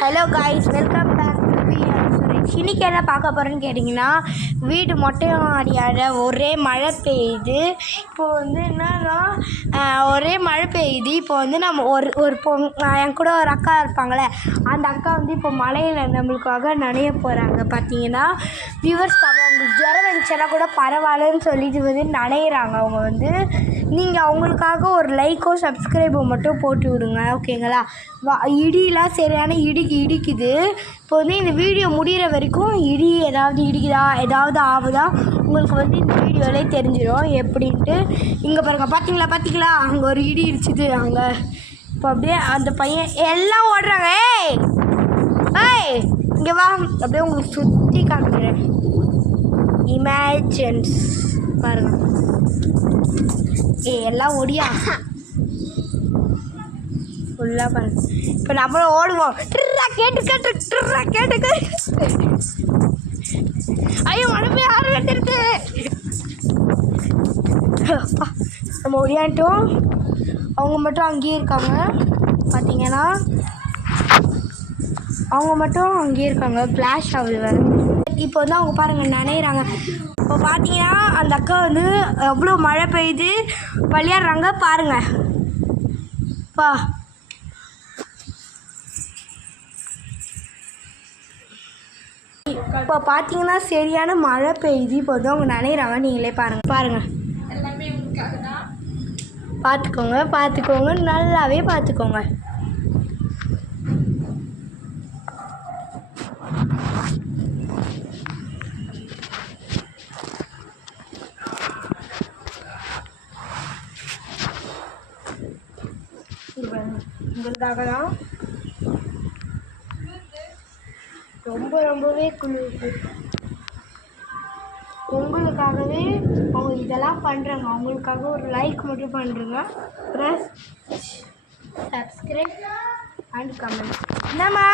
Hello guys, welcome back to Suresh. இன்றைக்கி என்ன பார்க்க போகிறேன்னு கேட்டிங்கன்னா, வீடு மொட்டையாடியாட ஒரே மழை பெய்யுது. இப்போது வந்து என்னன்னா ஒரே மழை பெய்யுது. இப்போ வந்து நம்ம என் கூட ஒரு அக்கா இருப்பாங்களே, அந்த அக்கா வந்து இப்போ மழையில் நம்மளுக்காக நனைய போகிறாங்க. பார்த்தீங்கன்னா வியூவர்ஸ்க்காக அவங்களுக்கு ஜுரம் வந்துச்சுன்னா கூட பரவாயில்லன்னு சொல்லிட்டு வந்து நனையிறாங்க. அவங்க வந்து நீங்கள் அவங்களுக்காக ஒரு லைக்கோ சப்ஸ்கிரைபோ மட்டும் போட்டு விடுங்க, ஓகேங்களா? இடியெலாம் சரியான இடிக்குது. இப்போ வந்து இந்த வீடியோ முடிகிற வரைக்கும் இடி ஏதாவது இடிக்குதா, ஏதாவது ஆகுதா, உங்களுக்கு வந்து இந்த வீடியோவிலே தெரிஞ்சிடும் எப்படின்ட்டு. இங்கே பாருங்கள், பார்த்தீங்களா அங்கே ஒரு இடி இடிச்சுது அங்கே. இப்போ அப்படியே அந்த பையன் எல்லாம் ஓடுறாங்க. ஏய் இங்கே வா, அப்படியே உங்களுக்கு சுற்றி காமிக்கிறேன். இமேஜின்ஸ் பாருங்கள். எல்லாம் ஓடியா ஃபுல்லாக பாருங்க. இப்போ நம்மளும் ஓடுவோம். கேட்டு ஐயோ மழை போய் ஆறு வந்துடுது. நம்ம ஓடியாட்டோம். அவங்க மட்டும் அங்கேயே இருக்காங்க. பார்த்தீங்கன்னா அவங்க மட்டும் அங்கேயே இருக்காங்க. ஃப்ளாஷ் ஆகுது வேறு. இப்போ வந்து அவங்க பாருங்கள் நனையிறாங்க. இப்போ பார்த்தீங்கன்னா அந்த அக்கா வந்து எவ்வளோ மழை பெய்யுது விளையாடுறாங்க பாருங்கள். இப்போ பார்த்தீங்கன்னா சரியான மழை பெய்யுது. இப்போ வந்து அவங்க நனையிறாங்க. நீங்களே பாருங்கள். பார்த்துக்கோங்க, நல்லாவே பார்த்துக்கோங்க. உங்களுக்காக தான் ரொம்பவே குளிருது. உங்களுக்காகவே அவங்க இதெல்லாம் பண்ணுறாங்க. அவங்களுக்காக ஒரு லைக் மட்டும் பண்ணுறேங்க. Plus subscribe and comment. என்னம்மா